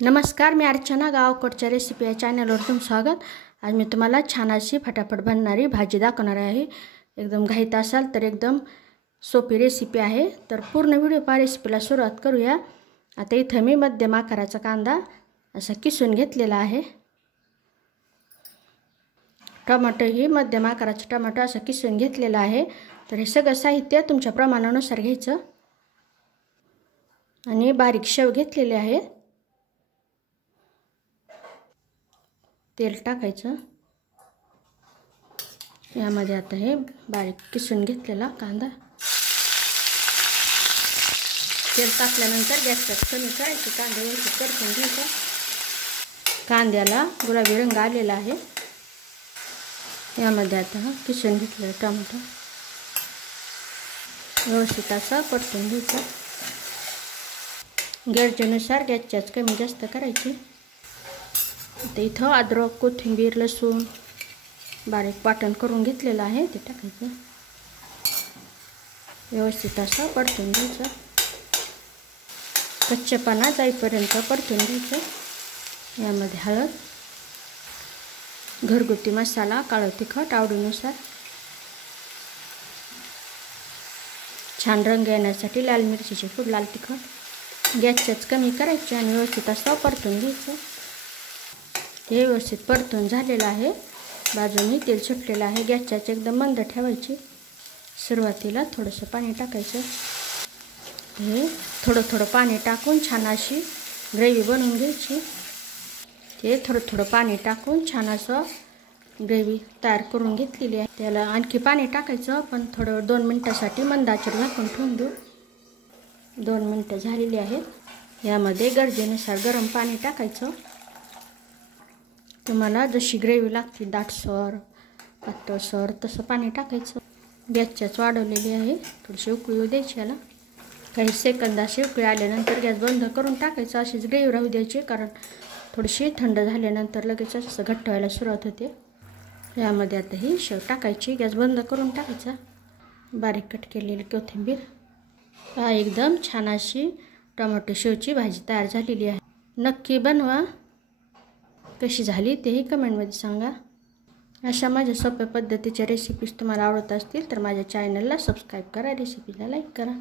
नमस्कार, मी अर्चना गावकडच्या रेसिपी या चॅनलवर तुमचं स्वागत। आज मी तुम्हाला छान अशी फटाफट बनणारी भाजी दाखवणार आहे। एकदम घाईत असाल तर एकदम सोपी रेसिपी आहे। तर पूर्ण व्हिडिओ पहा, रेसिपीला सुरुवात करूया। आता इथे मी मध्यम आकाराचा कांदा असा किसून घेतलेला आहे। टोमॅटो ही मध्यम आकाराचा टोमॅटो असा किसून घेतलेला आहे। तर हे सगळं साहित्य तुमच्या प्रमाणानुसार घ्यायचं आणि बारीक शेव घेतलेले आहे। तेल टाकायचं। यामध्ये आता हे बारीक किसून घेतलेला कांदा तेल टाकल्यानंतर गॅस कमी करायचं। कांदा व्यवस्थित परतून घ्यायचा। कांद्याला गुलाबी रंग आलेला आहे। यामध्ये आता किसून घेतलेला टोमॅटो व्यवस्थित असा परतून घ्यायचा। गरजेनुसार गॅसची कमी जास्त करायची। आता इथं अद्रक, कोथिंबीर, लसूण बारीक वाटण करून घेतलेलं आहे ते टाकायचं। व्यवस्थित असं परतून घ्यायचं। कच्चेपणा जाईपर्यंत परतून घ्यायचं। यामध्ये हळद, घरगुती मसाला, काळं तिखट आवडीनुसार, छान रंग येण्यासाठी लाल मिरचीची पूड, लाल तिखट। गॅसच कमी करायची आणि व्यवस्थित असं परतून घ्यायचं। हे व्यवस्थित परतून झालेलं आहे। बाजूने तेल सुटलेलं आहे। गॅसची एकदम मंद ठेवायची। सुरुवातीला थोडंसं पाणी टाकायचं। हे थोडं पाणी टाकून छान अशी ग्रेव्ही बनवून घ्यायची। ते थोडं पाणी टाकून छान असं ग्रेव्ही तयार करून घेतलेली आहे। त्याला आणखी पाणी टाकायचं, पण थोडं 2 मिनिटासाठी मंद आचेवर झाकून ठेवून देऊ। 2 मिनिटं झालेली आहेत। यामध्ये गरजेनुसार गरम पाणी टाकायचं। तुम्हाला जशी ग्रेव्ही लागते, दाटसर पातळसर, तसं पाणी टाकायचं। गॅसच वाढवलेली आहे। थोडीशी उकळी येऊ द्यायची। याला काही सेकंद अशी उकळी आल्यानंतर गॅस बंद करून टाकायचं। अशीच ग्रेव्ही राहू द्यायची, कारण थोडीशी थंड झाल्यानंतर लगेच असं घट्ट व्हायला सुरुवात होते। यामध्ये आता ही शेव टाकायची। गॅस बंद करून टाकायचा। बारीक कट केलेली कोथिंबीर। हा एकदम छान अशी टोमॅटो शेवची भाजी तयार झालेली आहे। नक्की बनवा। कशी झाली तेही कमेंटमध्ये सांगा। अशा माझ्या सोप्या पद्धतीच्या रेसिपीज तुम्हाला आवडत असतील तर माझ्या चॅनलला सबस्क्राईब करा, रेसिपीला लाईक करा।